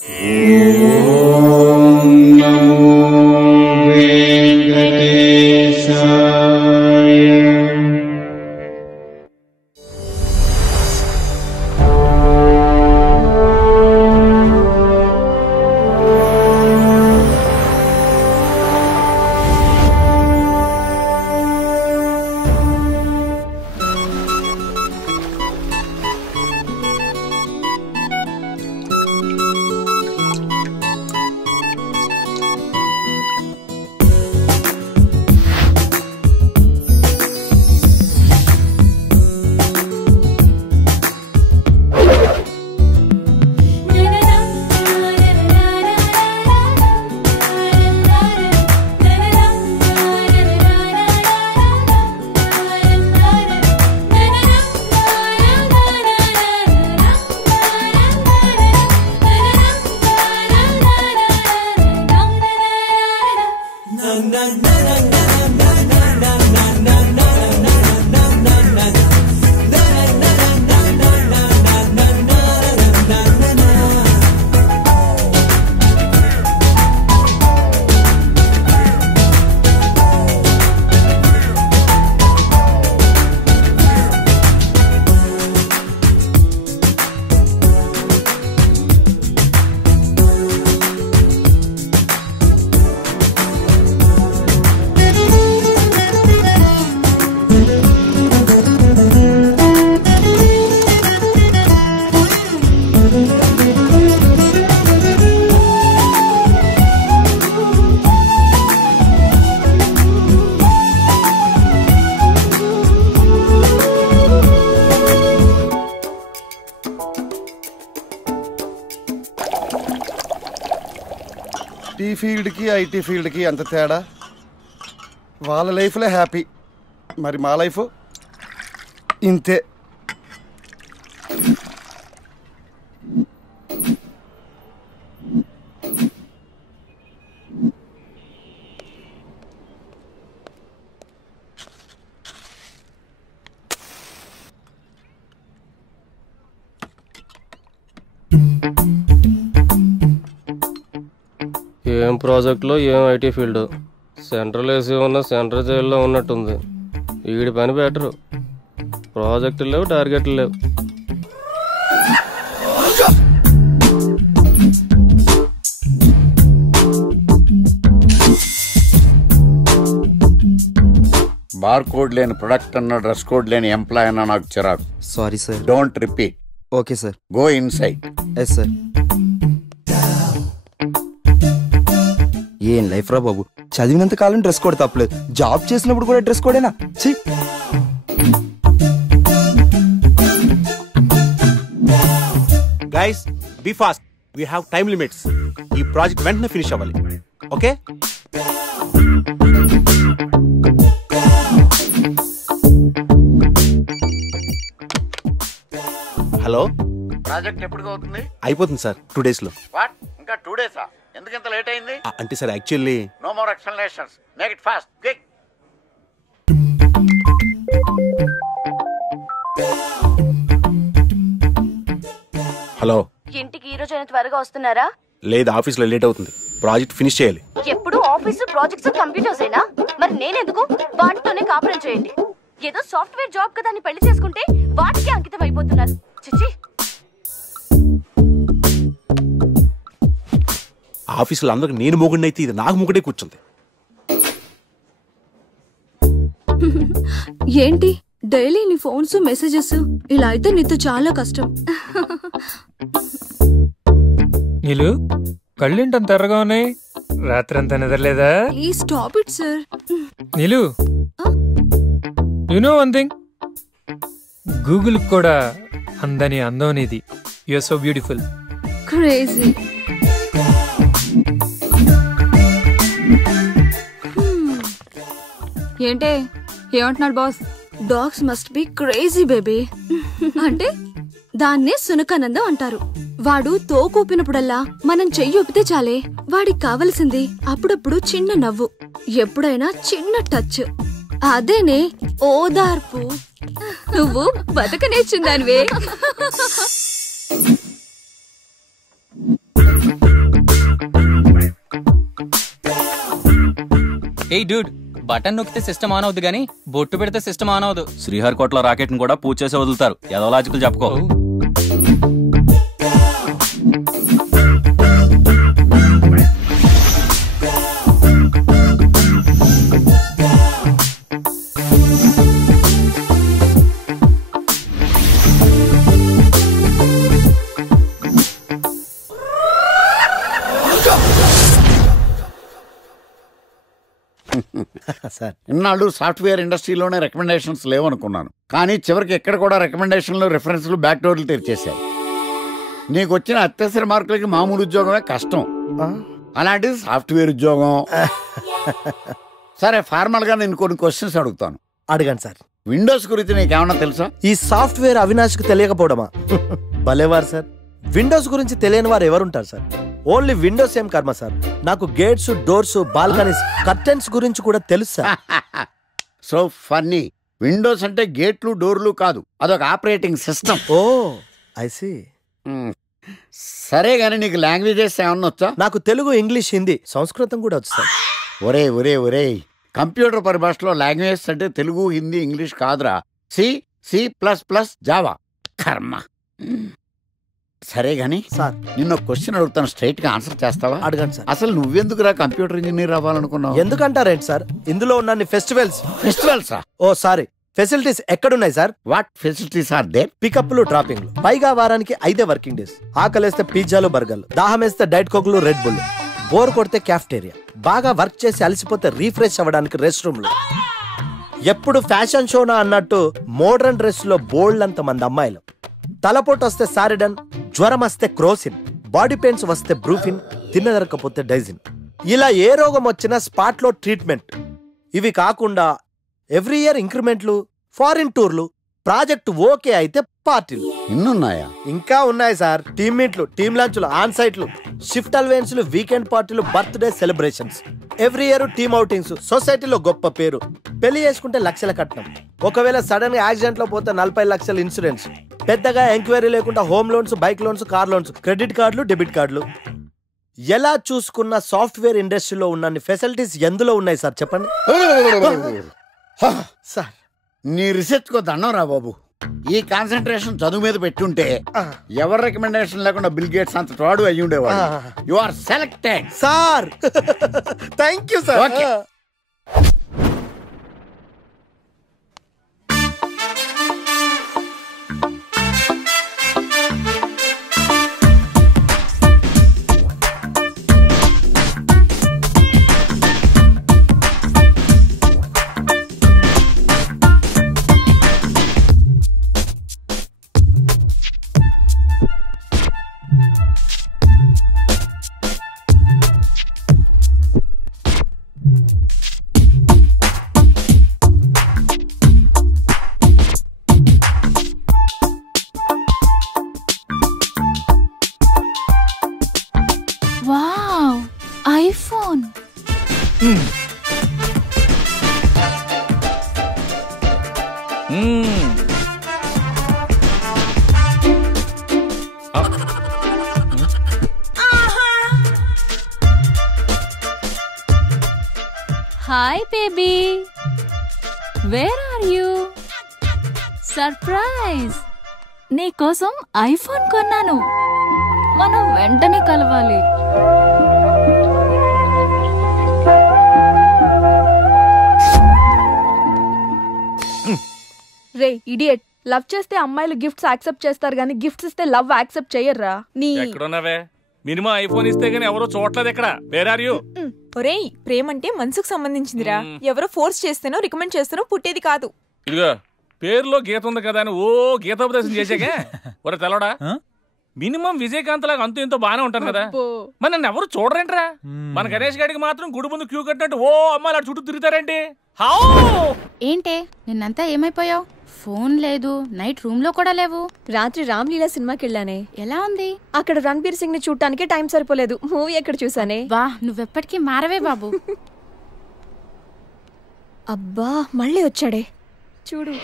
Tea ఫీల్డ్కి IT ఫీల్డ్కి అంత తేడా. వాళ్ళ లైఫ్లో హ్యాపీ, మరి మా లైఫ్ ఇంతే. ఏం ప్రాజెక్ట్లో ఏం ఐటీ ఫీల్డ్. సెంట్రల్ ఏసీ ఉన్న సెంట్రల్ జైల్లో ఉన్నట్టుంది. వీడి పని బెటరు. ప్రాజెక్టులు లేవు, టార్గెట్లు లేవు. బార్ కోడ్ లేని ప్రొడక్ట్ అన్న, డ్రెస్ కోడ్ లేని ఎంప్లాయ్ అన్న నాకు చిరాకు. Sorry sir. Don't repeat. Okay sir. Go inside. Yes sir. ఏం లైఫ్ రా బాబు, చదివినంత కాలం డ్రెస్ కోడ్ తప్పలేదు, జాబ్ చేసినప్పుడు కూడా డ్రెస్ కోడేనా? ఛీ. Guys be fast, we have time limits. ఈ ప్రాజెక్ట్ వెంటనే ఫినిష్ అవ్వాలి. ఓకే. హలో, ప్రాజెక్ట్ ఎప్పుడు అవుతుంది? అయిపోతుంది సార్, 2 days లో. వాట్, ఇంకా 2 days? ఎందుకు ఇంత లేట్ అయింది? అంటే sir actually. No more explanations, make it fast, quick. Hello, ఇంటికి ఈ రోజైనా త్వరగా వస్తున్నారా? లేదు, ఆఫీస్ లో లేట్ అవుతుంది. ప్రాజెక్ట్ ఫినిష్ చేయాలి. ఎప్పుడు ఆఫీస్, ప్రాజెక్ట్స్, కంప్యూటర్స్ అయినా? మరి నేనెందుకు? వాటితోనే కాపురం చేయండి. ఏదో సాఫ్ట్వేర్ జాబ్ కదా అని పెళ్లి చేసుకుంటే వాటికి అంకితం అయిపోతున్నారు. చిచ్చి. ఆఫీసులో అందరికి నేను మొగుడినైతే ఇది నాకు మొగుడే కూర్చుంది. ఏంటి డైలీ నీ ఫోన్స్, మెసేజెస్? ఇలా అయితే నీతో చాలా కష్టం. నీలు, కళ్ళేంటంత ఎర్రగా ఉన్నాయి? రాత్రంతా నిద్రలేదా? Please stop it sir. Neelu, you know one thing, Google కూడా అందని అందం నీది. You are so beautiful. Crazy. ఏంటే ఏమంటున్నాడు boss? Dogs must be crazy baby. అంటే దాన్నే సునకానందం అంటారు. వాడు తోకూపినప్పుడల్లా మనం చెయ్యి ఊపితే చాలే. వాడికి కావలసింది అప్పుడప్పుడు చిన్న నవ్వు, ఎప్పుడైనా చిన్న టచ్. అదేనే ఓదార్పు. నువ్వు బతకనేచ్చిందానివే. ఏయ్ డూడ్, బటన్ నొక్కితే సిస్టమ్ ఆన్ అవుద్ది కానీ బొట్టు పెడితే సిస్టమ్ ఆన్ అవదు. శ్రీహరికోటలో రాకెట్ ని కూడా పూజ చేసి వదులుతారు. ఏదో లాజికల్ చెప్పుకో. ఇన్నాళ్ళు సాఫ్ట్వేర్ ఇండస్ట్రీలోనే రికమెండేషన్స్ లేవనుకున్నాను, కానీ చివరికి ఎక్కడ కూడా రికమెండేషన్లు రిఫరెన్స్లు బ్యాక్ డోర్లు తెరిచేశాయి. నీకు వచ్చిన అత్యవసర మార్కులకి మామూలు ఉద్యోగమే కష్టం, అలాంటిది సాఫ్ట్వేర్ ఉద్యోగం. సరే, ఫార్మల్ గా నేను కొన్ని క్వశ్చన్స్ అడుగుతాను. అడగండి సార్. విండోస్ గురించి నీకేమన్నా తెలుసా? ఈ సాఫ్ట్వేర్ అవినాష్కి తెలియకపోవడమా? భలేవారు సార్. విండోస్ గురించి తెలియని వారు ఎవరుంటారు సార్? ఓన్లీ విండోస్ ఏం కర్మ సార్, నాకు గేట్స్, డోర్స్, బాల్కనీస్, కర్టెన్స్ గురించి కూడా తెలుసు సార్. So funny. విండోస్ అంటే గేట్లు, డోర్లు కాదు, అదొక operating system. Oh I see. సరే గానీ నీకు లాంగ్వేజెస్ ఏమన్నా వచ్చా? నాకు తెలుగు, ఇంగ్లీష్, హిందీ, సంస్కృతం కూడా వచ్చు సార్. ఒరే ఒరే ఒరే, కంప్యూటర్ పరిభాషలో లాంగ్వేజెస్ అంటే తెలుగు, హిందీ, ఇంగ్లీష్ కాదురా. C++, Java. కర్మ. సరే గానీ సార్, నిన్న క్వశ్చన్ అడుగుతాను, స్ట్రైట్ గా ఆన్సర్ చేస్తావా? అడగండి సార్. అసలు నువ్వెందుకురా కంప్యూటర్ ఇంజనీర్ అవ్వాలనుకున్నావు? ఎందుకంటారేంటి సార్, ఇందులో ఉన్న ఫెస్టివల్స్. ఓ సారీ, ఫెసిలిటీస్ ఎక్కడున్నాయి sir? What facilities are there? పికప్లు, డ్రాపింగ్లు, పైగా వారానికి 5 వర్కింగ్ డేస్. ఆకలేస్తే పిజ్జాలు, బర్గర్లు, దాహం వేస్తే డైట్ కోక్లు, రెడ్ బుల్, బోర్ కొడితే క్యాఫ్టేరియా, బాగా వర్క్ చేసి అలసిపోతే రీఫ్రెష్ అవ్వడానికి రెస్ట్ రూమ్లు. ఎప్పుడు ఫ్యాషన్ షోనా అన్నట్టు మోడర్న్ డ్రెస్ లో బోల్డ్ అంత మంది అమ్మాయిలు. తలపోటు వస్తే సారిడన్, జ్వరం వస్తే క్రోసిన్, బాడీ పెయిన్స్ వస్తే బ్రూఫిన్, తిన్నదరకపోతే డైజిన్. ఇలా ఏ రోగం వచ్చినా స్పాట్ లో ట్రీట్మెంట్. ఇవి కాకుండా ఎవ్రీ ఇయర్ ఇంక్రిమెంట్లు, ఫారిన్ టూర్లు, ప్రాజెక్ట్ ఓకే అయితే పార్టీలు. ఇన్నున్నాయా? ఇంకా ఉన్నాయి సార్. టీమ్ మీట్లు, టీమ్ లంచ్లు, ఆన్ సైట్లు, షిఫ్ట్ అలవెన్స్లు, వీకెండ్ పార్టీలు, birthday celebrations, every year team outings, సొసైటీలో గొప్ప పేరు, పెళ్లి చేసుకుంటే లక్షల కట్నం, ఒకవేళ సడన్ గా యాక్సిడెంట్ లో పోతే 40 లక్షల ఇన్సూరెన్స్, పెద్దగా ఎంక్వైరీ లేకుండా home loans, bike loans, car loans, credit కార్డులు, డెబిట్ కార్డులు. ఎలా చూసుకున్న సాఫ్ట్వేర్ ఇండస్ట్రీలో ఉన్న ఫెసిలిటీస్ ఎందులో ఉన్నాయి సార్ చెప్పండి. సార్, నీ రీసెర్చ్ కో దండం రా బాబు. ఈ కాన్సన్ట్రేషన్ చదువు మీద పెట్టుంటే ఎవరి రికమెండేషన్ లేకుండా బిల్ గేట్స్ అంత ట్రాడు అయ్యి ఉండేవాడు. You are selected sir. Thank you sir. Okay. Wow, iPhone. Hi baby, where are you? Surprise, నీకోసం ఐఫోన్ కొన్నాను, మనం వెంటనే కలవాలి. రే ఇడియట్, లవ్ చేస్తే అమ్మాయిలు గిఫ్ట్స్ యాక్సెప్ట్ చేస్తారు గానీ గిఫ్ట్స్ ఇస్తే లవ్ యాక్సెప్ట్ చెయ్యర్రా. నీ ఎక్కడున్నావే? మినిమం ఐఫోన్ ఇస్తే గానీ ఎవరో చూడలేదు ఎక్కడ. Where are you? ఒరేయ్, ప్రేమంటే మనసుకు సంబంధించిందిరా. ఎవరో ఫోర్స్ చేస్తేనో రికమెండ్ చేస్తేనో పుట్టేది కాదు. ఇదిగో పేరులో గీత ఉంది కదా అని ఓ గీతోపదేశం చేసాకే ఒరే తెలవడా, మినిమం విజయకాంత్ లాగా అంతూ ఇంతో బానే ఉంటాను కదా, మరి నన్ను ఎవరు చూడరేంట్రా? మన గణేష్ గారికి మాత్రం గుడి ముందు క్యూ కట్టినట్టు ఓ అమ్మాయిలు చుట్టూ తిరుగుతారేంటి? ఏంటే నిన్నంతా ఏమైపోయావు? ఫోన్ లేదు, నైట్ రూమ్ లో కూడా లేవు. రాత్రి రామ్లీలా సినిమాకి వెళ్ళానే. ఎలా ఉంది? అక్కడ రణబీర్ సింగ్ ని చూడటానికి టైం సరిపోలేదు. మూవీ ఎక్కడ చూసానే. వా, నువ్వెప్పటికీ మారవే బాబు. అబ్బా, మళ్ళీ వచ్చాడే చూడు.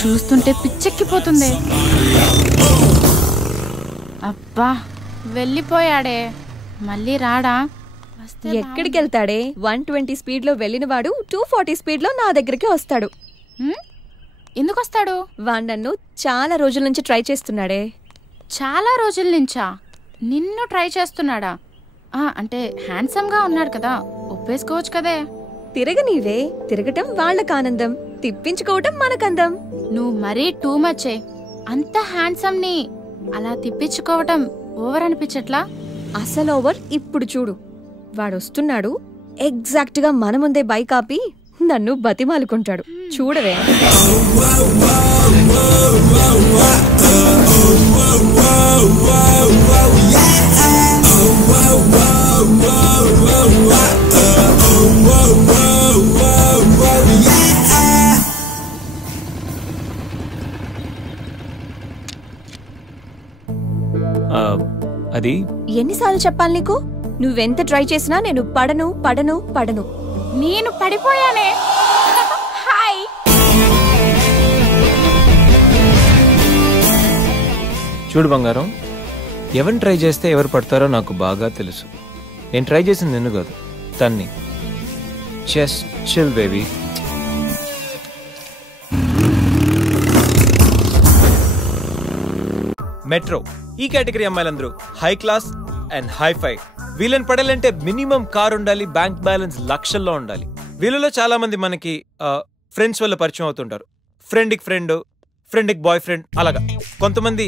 చూస్తుంటే పిచ్చెక్కిపోతుంది. అబ్బా వెళ్ళిపోయాడే, మళ్ళీ రాడా? ఎక్కడికి వెళ్తాడే? 120 స్పీడ్ లో వెళ్ళిన వాడు 240 స్పీడ్ లో నా దగ్గరికి వస్తాడు. ఎందుకు వస్తాడు? వాడు నన్ను చాలా రోజుల నుంచి ట్రై చేస్తున్నాడే. చాలా రోజుల నుంచా? నిన్ను ట్రై చేస్తున్నాడా? అంటే హ్యాండ్సమ్ గా ఉన్నాడు కదా, ఒప్పేసుకోవచ్చు కదే. తిరగనీవే, తిరగటం వాళ్ళకి ఆనందం, తిప్పించుకోవటం మనకందం. నువ్వు మరీ టూ మచే. అంత హ్యాండ్సమ్ ని అలా తిప్పించుకోవటం ఓవర్ అనిపించట్లా? అసలు ఓవర్. ఇప్పుడు చూడు, వాడొస్తున్నాడు. ఎగ్జాక్ట్ గా మన ముందే బైక్ ఆపి నన్ను బతిమాలుకుంటాడు. చూడవే. అది ఎన్నిసార్లు చెప్పాలి నీకు? నువ్వెంత ట్రై చేసినా నేను పడను పడను పడను. నేను పడిపోయానే. హాయ్. చూడు బంగారం, ఎవరిని ట్రై చేస్తే ఎవరు పడతారో నాకు బాగా తెలుసు. నేను ట్రై చేసింది నిన్ను కాదు, తన్ని. Just chill baby. మెట్రో ఈ కేటగిరీ అమ్మాయిలందరూ హై క్లాస్ అండ్ హైఫై. వీళ్ళని పడాలంటే మినిమం కార్ ఉండాలి, బ్యాంక్ బ్యాలెన్స్ లక్షల్లో ఉండాలి. వీళ్ళలో చాలా మంది మనకి ఫ్రెండ్స్ వల్ల పరిచయం అవుతుంటారు. ఫ్రెండ్కి ఫ్రెండ్, ఫ్రెండ్కి బాయ్ ఫ్రెండ్, అలాగా. కొంతమంది